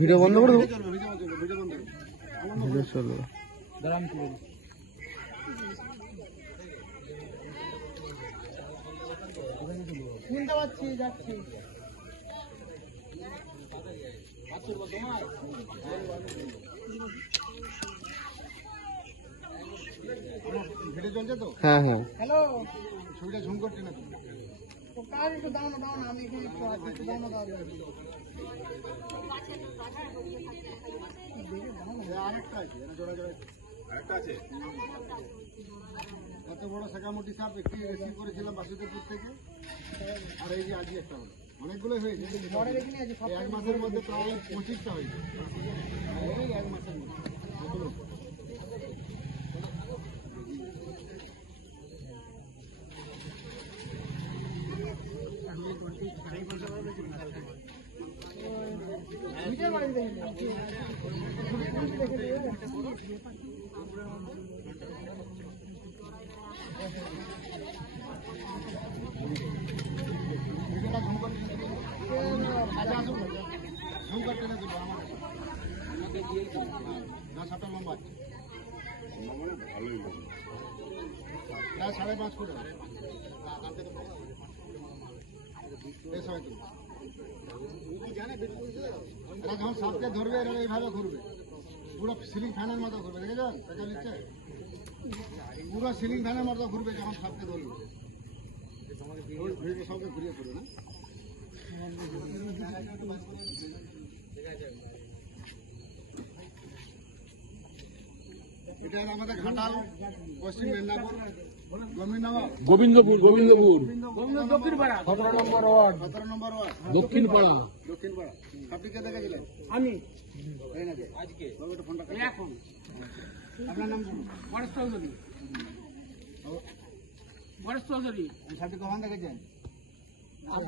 Video বন্ধ করে দেবো, ভিডিও চলবে। শুনতে পাচ্ছি, যাচ্ছি। ভিডিও চলছে তো? হ্যাঁ হ্যাঁ। হ্যালো, ছবিটা ঝুম করছে না তুমি? কার একটু দাও না, আমি এখানে একটু দাও না, আরেকটা আছে, জোড়া জোড়া আরেকটা আছে। এত বড় শাকামুটি সাপ একটি রেসিভ করেছিলাম বাসুদেবপুর থেকে, আর এই যে আজই একটা হলো। অনেকগুলোই হয়েছে, এক মাসের মধ্যে প্রায় 25টা হয়েছে। এই এক মাসের মধ্যে প্রায় 5.5 ফুট হবে। যখন সাপকে ধরবে এরা এইভাবে ঘুরবে, পুরো সিলিং ফ্যানের মতো ঘুরবে, দেখেছেন? পুরো সিলিং ফ্যানের মতো ঘুরবে যখন সাপকে ধরবে। সবকে ঘুরিয়ে করবে না? এটা আমাদের ঘাটাল, পশ্চিম মেদিনীপুর, গোবিন্দপুর, গোবিন্দপুর, 17 নম্বর ওয়ার্ড, 17 নম্বর ওয়ার্ড, দক্ষিণ পাড়া। দক্ষিণ পাড়া। আপনি কে দেখেছিলেন? আমি আজকে ফোনটা এখন। আপনার নাম বলুন। পরেশ চৌধুরী। পরেশ চৌধুরী। সাথে কখন দেখেছেন? আধ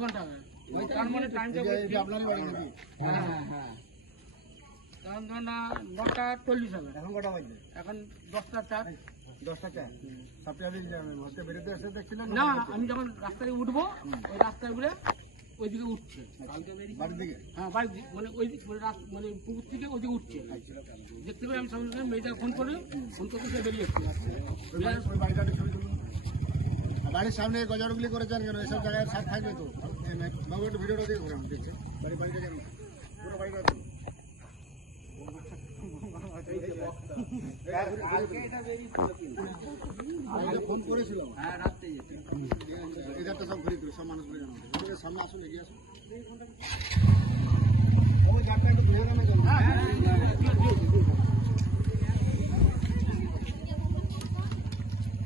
ঘন্টা হবে। তার মানে টাইমটা আপনারই বাড়ি নাকি? হ্যাঁ হ্যাঁ, কারণ 9:40 হবে। এখন কটা বাজবে? এখন 10টা 4। 10টা 4। সাপটা হচ্ছে বেরোতে আসতে দেখছিলেন? না, আমি যখন রাস্তায় উঠবো, ওই রাস্তায় উঠে ওইদিকে উঠছে বাড়ির দিকে? হ্যাঁ, বাড়ির দিকে, মানে ওই মানে পুকুর থেকে ওইদিকে উঠছে। দেখতে পেয়ে আমি সঙ্গে সঙ্গে মেয়েটাকে ফোন করি, ফোন করতে সে বেরিয়ে এসছে। ওই বাড়িটা ছবি তুলুন। বাড়ির সামনে গজারগুলি করেছেন কেন? এসব জায়গায় সাপ থাকবে তো। বাবু একটু ভিডিওটা দিয়ে ঘুরে আমি দেখছি। বাড়িটা কেন? পুরো বাড়িটা ফোন করেছিলাম এদেরটা সব ঘুরে সব মানুষগুলো জানো সামনে আসুন, এগিয়ে আসুন।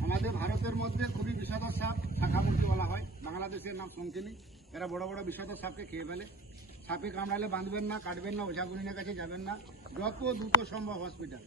আমাদের ভারতের মধ্যে খুবই বিষাদর সাপ শাখামূর্তি বলা হয়। বাংলাদেশের নাম শঙ্কিনী। এরা বড় বড় বিষাদর সাপকে খেয়ে ফেলে। সাপে কামড়ালে বাঁধবেন না, কাটবেন না, ওঝা গুনিনের কাছে যাবেন না, যত দ্রুত সম্ভব হসপিটাল।